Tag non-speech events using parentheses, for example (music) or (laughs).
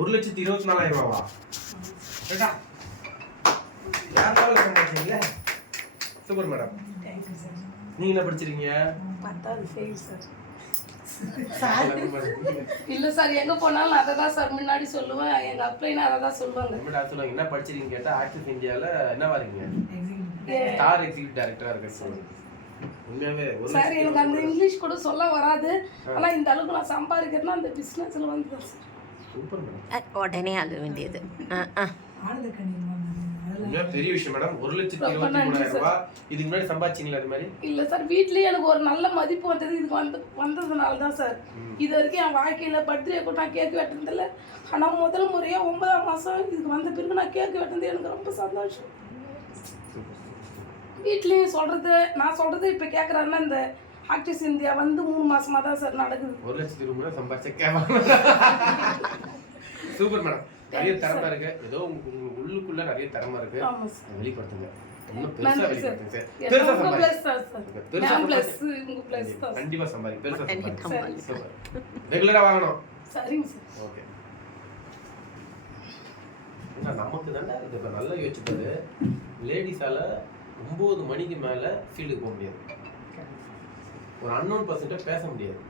ஒரு லட்சத்தி இருபத்தி நாலாயிரம் ரூபாவா? கேட்டா சம்பாதிச்சீங்களே சூப்பர் மேடம். நீங்க என்ன படிச்சிருக்கீங்க? பத்தாவது ஃபெயில் சார். (laughs) இல்ல சார் எங்க போனாலும் அதை தான் சார் முன்னாடி சொல்லுவேன். எங்க அப்ளைனா அதை தான் சொல்லுவாங்க. என்ன சொல்லுவாங்க. என்ன படிச்சிருக்கீங்க கேட்டா ஆக்டிவ் இந்தியால என்னவா இருக்கீங்க? ஸ்டார் எக்ஸிக்யூட்டிவ் டைரக்டரா இருக்கு சொல்லுங்க உண்மையாவே ஒரு சார் எனக்கு அந்த இங்கிலீஷ் கூட சொல்ல வராது. ஆனா இந்த அளவுக்கு நான் சம்பாதிக்கிறேன்னா அந்த பிசினஸ்ல வந்து சார் உடனே ஆக வேண்டியது. பெரிய விஷயம் மேடம். ஒரு லட்சத்தி இருபத்தி மூணாயிரம். ரூபாய். இதுக்கு முன்னாடி சம்பாதிச்சீங்களா அது மாதிரி? இல்ல சார் வீட்லயே எனக்கு ஒரு நல்ல மதிப்பு வந்தது. இதுக்கு வந்து வந்ததுனால தான் சார் இது வரைக்கும் என் வாழ்க்கையில பர்த்டே கூட நான் கேக் வெட்டினதில்ல. ஆனா முதல் முறையா ஒன்பதாம் மாசம் இதுக்கு வந்த பிறகு நான் கேக் வெட்டினது எனக்கு ரொம்ப சந்தோஷம். வீட்லயும் சொல்றது நான் சொல்றது இப்ப கேக்குறாருன்னா இந்த ஆக்டிஸ் இந்தியா வந்து மூணு மாசமா தான் சார் நடக்குது. ஒரு லட்சத்தி ரூபாய் சம்பாதிச்ச சூப்பர் மேடம். நிறைய திறமை இருக்கு. ஏதோ உள்ளுக்குள்ள நிறைய திறமை இருக்கு. வெளிப்படுத்துங்க. கண்டிப்பா. சம்பாதி. பெருசா உடனே சம்பாதி. சமாளி. சூப்பர் ரெகுலரா வாங்கணும். சரிங்க சார் ஓகே ஏன்னா நமக்கு தானே இது இப்போ நல்லா யோசிச்சுப்பாரு. லேடிஸால ஒம்பது மணிக்கு மேல ஃபீல்டுக்கு போக முடியாது. ஒரு அன்னோன் பர்சன்ட்ட பேச முடியாது.